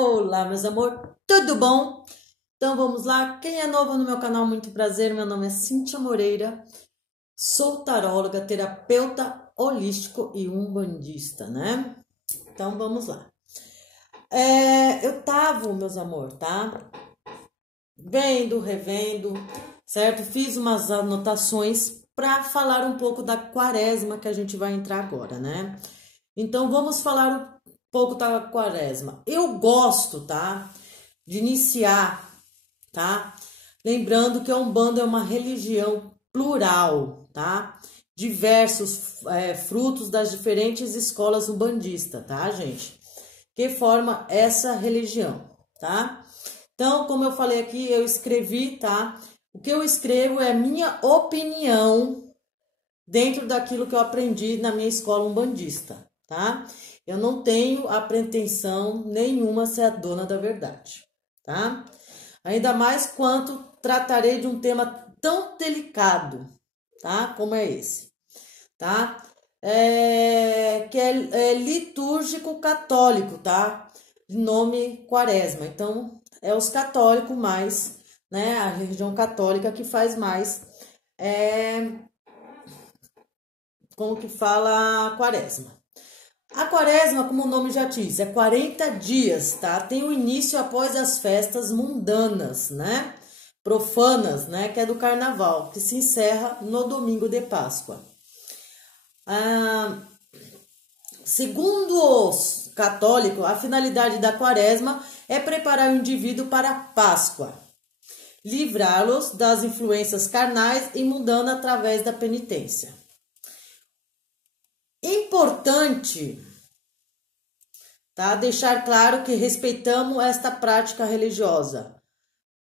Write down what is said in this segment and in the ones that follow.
Olá, meus amor, tudo bom? Então vamos lá. Quem é novo no meu canal, muito prazer. Meu nome é Cíntia Moreira, sou taróloga, terapeuta holístico e umbandista, né? Então vamos lá. Eu tava, meus amor, tá? Vendo, revendo, certo? Fiz umas anotações para falar um pouco da quaresma que a gente vai entrar agora, né? Então vamos falar um pouco da quaresma. Eu gosto, tá? De iniciar, tá? Lembrando que a Umbanda é uma religião plural, tá? Diversos frutos das diferentes escolas umbandistas, tá, gente? Que forma essa religião, tá? Então, como eu falei aqui, eu escrevi, tá? O que eu escrevo é a minha opinião dentro daquilo que eu aprendi na minha escola umbandista, tá? Eu não tenho a pretensão nenhuma ser a dona da verdade, tá? Ainda mais quanto tratarei de um tema tão delicado, tá? Como é esse, tá? Que é litúrgico católico, tá? De nome Quaresma. Então, é os católicos mais, né? A religião católica que faz mais, como que fala, Quaresma. A quaresma, como o nome já diz, é 40 dias, tá? Tem o início após as festas mundanas, né? Profanas, né? Que é do carnaval, que se encerra no domingo de Páscoa. Segundo os católicos, a finalidade da quaresma é preparar o indivíduo para a Páscoa, livrá-los das influências carnais e mundanas através da penitência. Importante, tá? Deixar claro que respeitamos esta prática religiosa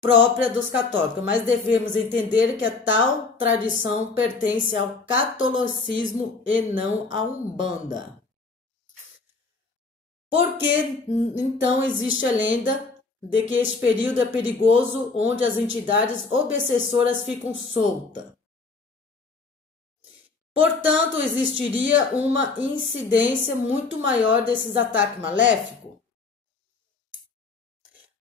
própria dos católicos, mas devemos entender que a tal tradição pertence ao catolicismo e não à Umbanda. Porque então existe a lenda de que este período é perigoso, onde as entidades obsessoras ficam soltas. Portanto, existiria uma incidência muito maior desses ataques maléficos.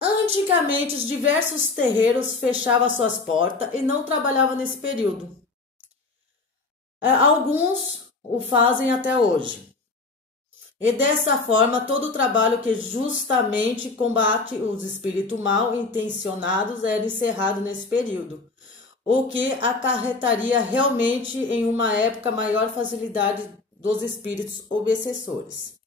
Antigamente, os diversos terreiros fechavam suas portas e não trabalhavam nesse período. Alguns o fazem até hoje. E dessa forma, todo o trabalho que justamente combate os espíritos mal intencionados era encerrado nesse período, o que acarretaria realmente em uma época maior facilidade dos espíritos obsessores.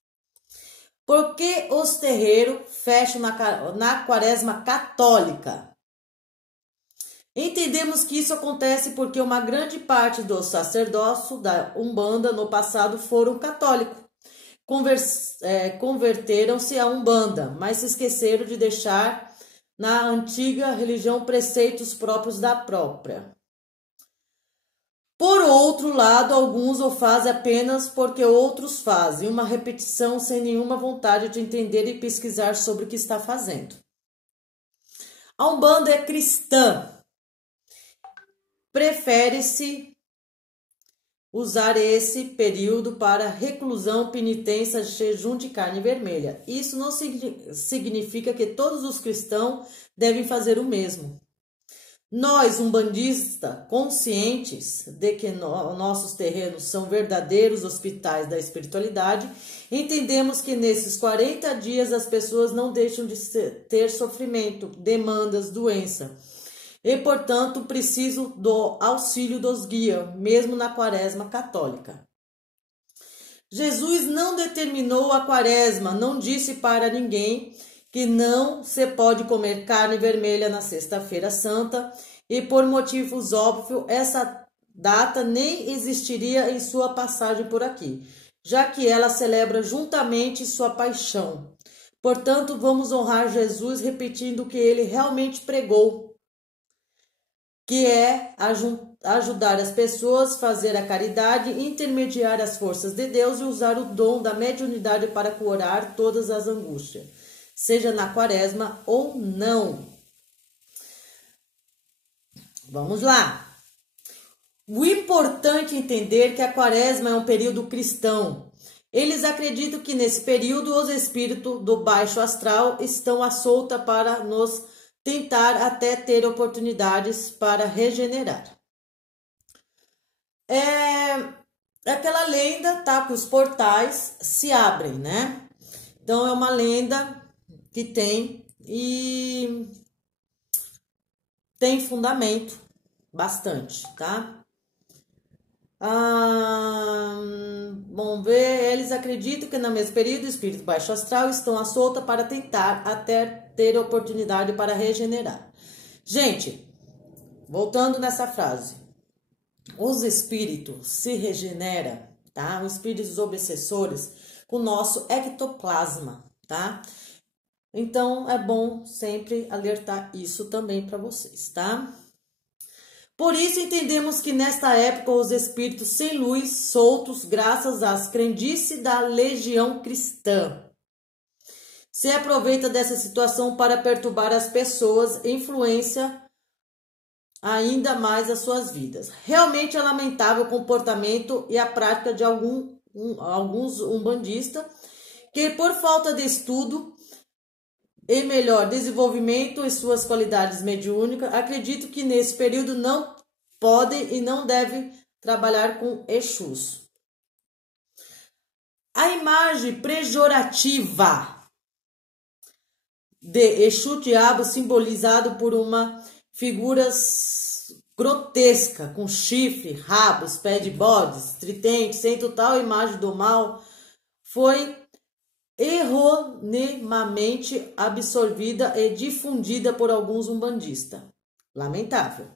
Por que os terreiros fecham na quaresma católica? Entendemos que isso acontece porque uma grande parte dos sacerdócios da Umbanda no passado foram católicos. Converteram-se à Umbanda, mas se esqueceram de deixar na antiga religião preceitos próprios da própria. Por outro lado, alguns o fazem apenas porque outros fazem, uma repetição sem nenhuma vontade de entender e pesquisar sobre o que está fazendo. A Umbanda é cristã. Prefere-se usar esse período para reclusão, penitência, jejum de carne vermelha. Isso não significa que todos os cristãos devem fazer o mesmo. Nós, umbandistas, conscientes de que nossos terrenos são verdadeiros hospitais da espiritualidade, entendemos que nesses 40 dias as pessoas não deixam de ter sofrimento, demandas, doença. E, portanto, preciso do auxílio dos guias, mesmo na quaresma católica. Jesus não determinou a quaresma, não disse para ninguém que não se pode comer carne vermelha na sexta-feira santa, e por motivos óbvios, essa data nem existiria em sua passagem por aqui, já que ela celebra juntamente sua paixão. Portanto, vamos honrar Jesus repetindo o que ele realmente pregou, que é ajudar as pessoas, fazer a caridade, intermediar as forças de Deus e usar o dom da mediunidade para curar todas as angústias, seja na quaresma ou não. Vamos lá. O importante é entender que a quaresma é um período cristão Eles acreditam que nesse período os espíritos do baixo astral estão à solta para nos tentar até ter oportunidades para regenerar. Aquela lenda, tá? Que os portais se abrem, né? Então é uma lenda que tem e tem fundamento bastante, tá? Vamos ver, eles acreditam que no mesmo período o espírito baixo astral estão à solta para tentar até ter oportunidade para regenerar. Gente, voltando nessa frase, os espíritos se regeneram, tá? Os espíritos obsessores com o nosso ectoplasma, tá? Então é bom sempre alertar isso também para vocês, tá? Por isso entendemos que nesta época os espíritos sem luz soltos graças às crendices da legião cristã se aproveita dessa situação para perturbar as pessoas e influencia ainda mais as suas vidas. Realmente é lamentável o comportamento e a prática de alguns umbandistas que por falta de estudo e melhor desenvolvimento em suas qualidades mediúnicas, acredito que nesse período não podem e não devem trabalhar com Exus. A imagem pejorativa de Exu Diabo simbolizado por uma figura grotesca, com chifre, rabos, pé de bodes, tridente, sendo tal imagem do mal, foi erroneamente absorvida e difundida por alguns umbandistas. Lamentável.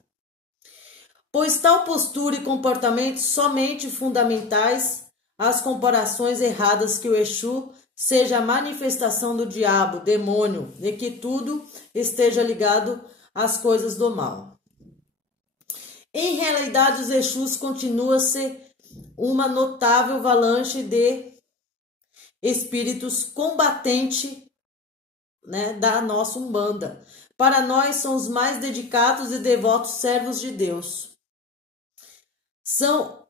Pois tal postura e comportamento somente fundamentais às comparações erradas que o Exu seja a manifestação do diabo, demônio, e que tudo esteja ligado às coisas do mal. Em realidade, os Exus continuam a ser uma notável avalanche de espíritos combatentes, né, da nossa Umbanda. Para nós, são os mais dedicados e devotos servos de Deus. São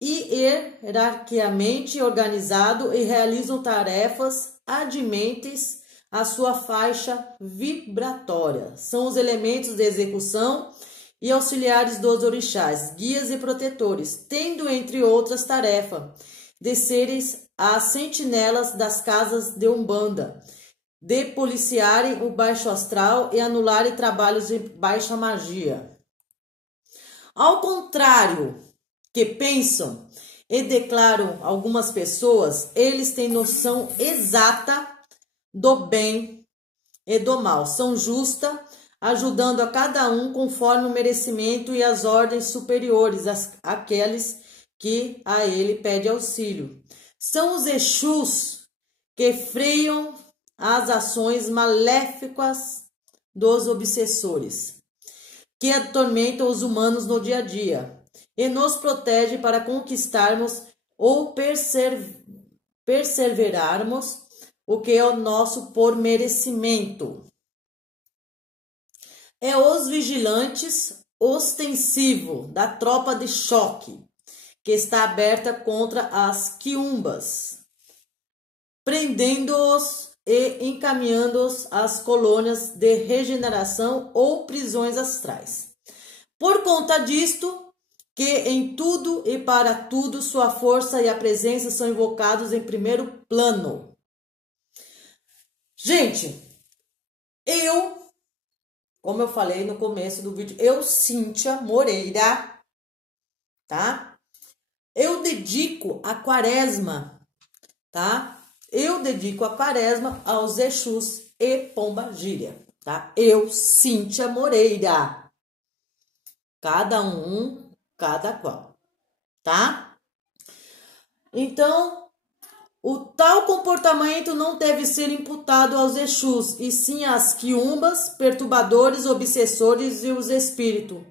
hierarquicamente organizados e realizam tarefas adimentes à sua faixa vibratória. São os elementos de execução e auxiliares dos orixás, guias e protetores, tendo, entre outras tarefas, de seres as sentinelas das casas de Umbanda, de policiarem o baixo astral e anularem trabalhos de baixa magia. Ao contrário que pensam e declaram algumas pessoas, eles têm noção exata do bem e do mal. São justas, ajudando a cada um conforme o merecimento e as ordens superiores àqueles que a ele pede auxílio. São os Exus que freiam as ações maléficas dos obsessores, que atormentam os humanos no dia a dia, e nos protege para conquistarmos ou perseverarmos o que é o nosso por merecimento. É os vigilantes ostensivo da tropa de choque, que está aberta contra as quiumbas, prendendo-os e encaminhando-os às colônias de regeneração ou prisões astrais. Por conta disto, que em tudo e para tudo sua força e a presença são invocados em primeiro plano. Gente, como eu falei no começo do vídeo, eu, Cíntia Moreira, tá? Eu dedico a quaresma, tá? Eu dedico a quaresma aos Exus e Pombagira, tá? Eu, Cíntia Moreira. Cada um, cada qual, tá? Então, o tal comportamento não deve ser imputado aos Exus, e sim às quiumbas, perturbadores, obsessores e os espíritos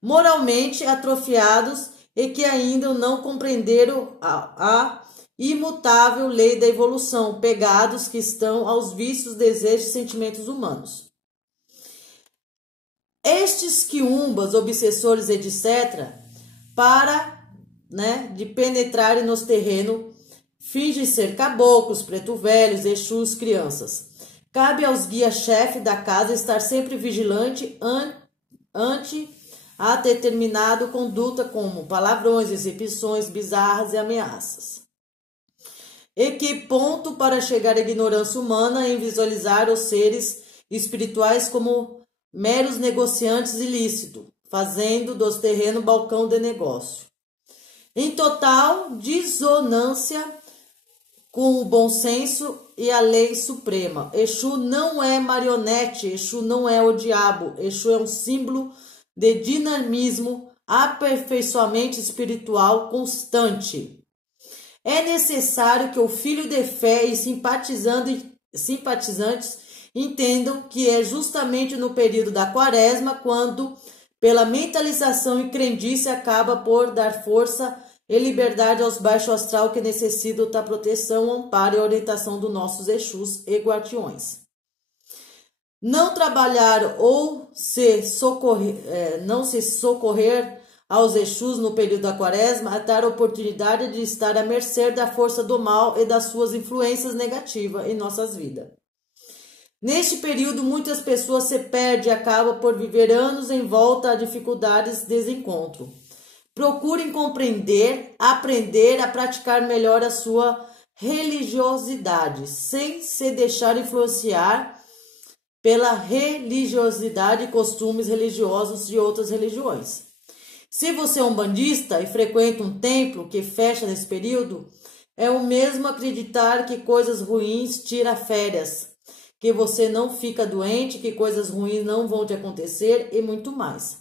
moralmente atrofiados e que ainda não compreenderam a imutável lei da evolução, pegados que estão aos vícios, desejos e sentimentos humanos. Estes quiumbas, obsessores, etc., para, de penetrarem nos terrenos Fingem ser caboclos, preto velhos, exus, crianças. Cabe aos guia-chefe da casa estar sempre vigilante ante a determinada conduta como palavrões, exibições bizarras e ameaças. E que ponto para chegar à ignorância humana em visualizar os seres espirituais como meros negociantes ilícitos, fazendo dos terrenos balcão de negócio. Em total dissonância com o bom senso e a lei suprema. Exu não é marionete, Exu não é o diabo, Exu é um símbolo de dinamismo, aperfeiçoamento espiritual constante. É necessário que o filho de fé e simpatizantes entendam que é justamente no período da quaresma quando, pela mentalização e crendice, acaba por dar força e liberdade aos baixos astral que necessitam da proteção, amparo e orientação dos nossos Exus e guardiões. Não trabalhar ou não se socorrer aos Exus no período da quaresma é dar a oportunidade de estar à mercê da força do mal e das suas influências negativas em nossas vidas. Neste período, muitas pessoas se perdem e acabam por viver anos em volta a dificuldades de desencontro. Procurem compreender, aprender a praticar melhor a sua religiosidade, sem se deixar influenciar pela religiosidade e costumes religiosos de outras religiões. Se você é um bandista e frequenta um templo que fecha nesse período, é o mesmo acreditar que coisas ruins tira férias, que você não fica doente, que coisas ruins não vão te acontecer e muito mais.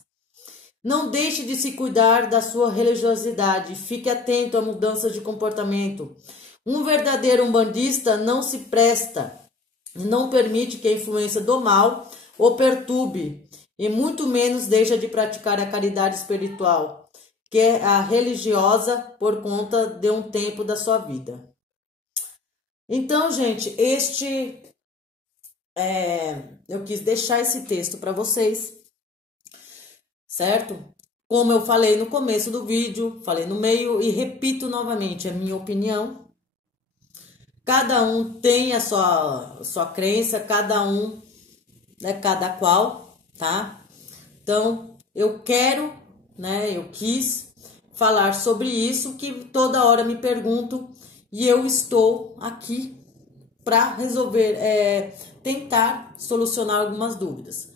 Não deixe de se cuidar da sua religiosidade, fique atento a mudanças de comportamento. Um verdadeiro umbandista não se presta, não permite que a influência do mal o perturbe e muito menos deixa de praticar a caridade espiritual, que é a religiosa por conta de um tempo da sua vida. Então, gente, eu quis deixar esse texto para vocês, certo? Como eu falei no começo do vídeo, falei no meio e repito novamente a minha opinião. Cada um tem a sua crença, cada um, né, cada qual, tá? Então, eu quis falar sobre isso, que toda hora me pergunto e eu estou aqui para resolver, tentar solucionar algumas dúvidas,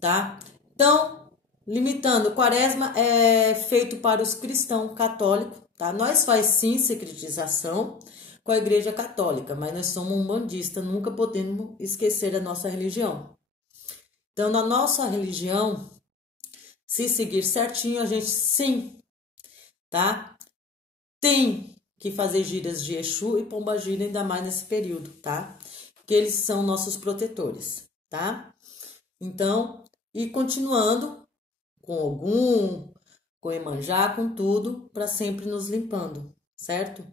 tá? Então, limitando, quaresma é feito para os cristãos católicos, tá? Nós faz sim secretização com a igreja católica, mas nós somos umbandistas, nunca podemos esquecer a nossa religião. Então, na nossa religião, se seguir certinho, a gente sim, tá? Tem que fazer giras de Exu e Pombagira, ainda mais nesse período, tá? Porque eles são nossos protetores, tá? Então, e continuando com Ogum, com Iemanjá, com tudo, para sempre nos limpando, certo?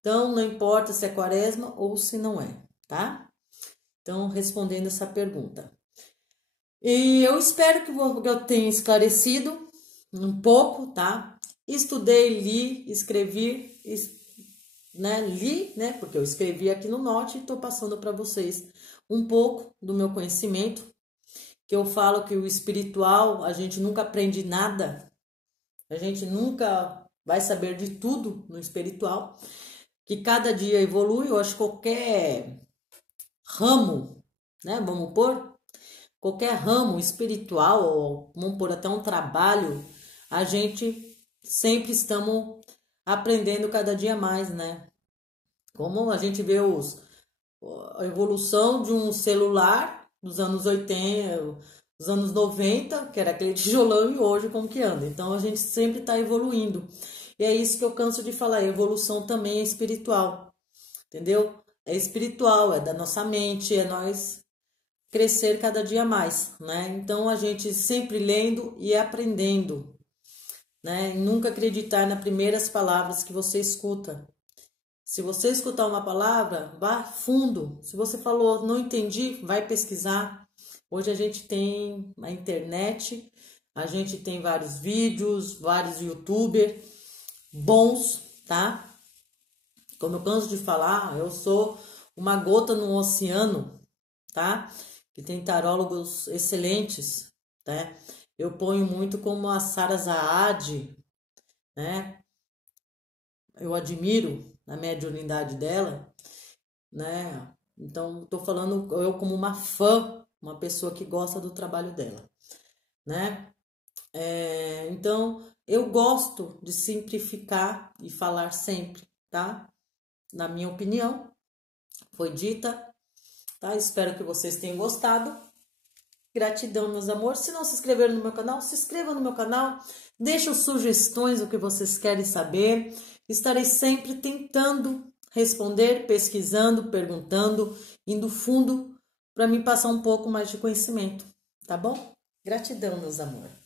Então, não importa se é quaresma ou se não é, tá? Então, respondendo essa pergunta. E eu espero que eu tenha esclarecido um pouco, tá? Estudei, li, escrevi, li, né? Porque eu escrevi aqui no Note e estou passando para vocês um pouco do meu conhecimento, que eu falo que o espiritual, a gente nunca aprende nada, a gente nunca vai saber de tudo no espiritual, que cada dia evolui. Eu acho que qualquer ramo, né? Vamos pôr, qualquer ramo espiritual, ou vamos pôr até um trabalho, a gente sempre estamos aprendendo cada dia mais, né? Como a gente vê a evolução de um celular dos anos 80, dos anos 90, que era aquele tijolão, e hoje como que anda. Então a gente sempre está evoluindo. E é isso que eu canso de falar, a evolução também é espiritual, entendeu? É espiritual, é da nossa mente, é nós crescer cada dia mais, né? Então a gente sempre lendo e aprendendo, né? E nunca acreditar nas primeiras palavras que você escuta. Se você escutar uma palavra, vá fundo. Se você falou, não entendi, vai pesquisar. Hoje a gente tem a internet, a gente tem vários vídeos, vários youtubers bons, tá? Como eu canso de falar, eu sou uma gota no oceano, tá? Que tem tarólogos excelentes, né? Eu ponho muito como a Sara Saad, né? Eu admiro a mediunidade dela, né? Então, estou falando eu como uma fã, uma pessoa que gosta do trabalho dela, né? Então, eu gosto de simplificar e falar sempre, tá? Na minha opinião, foi dita, tá? Espero que vocês tenham gostado. Gratidão, meus amores. Se não se inscreveram no meu canal, se inscreva no meu canal. Deixem sugestões do que vocês querem saber. Estarei sempre tentando responder, pesquisando, perguntando, indo fundo para me passar um pouco mais de conhecimento, tá bom? Gratidão, meus amores.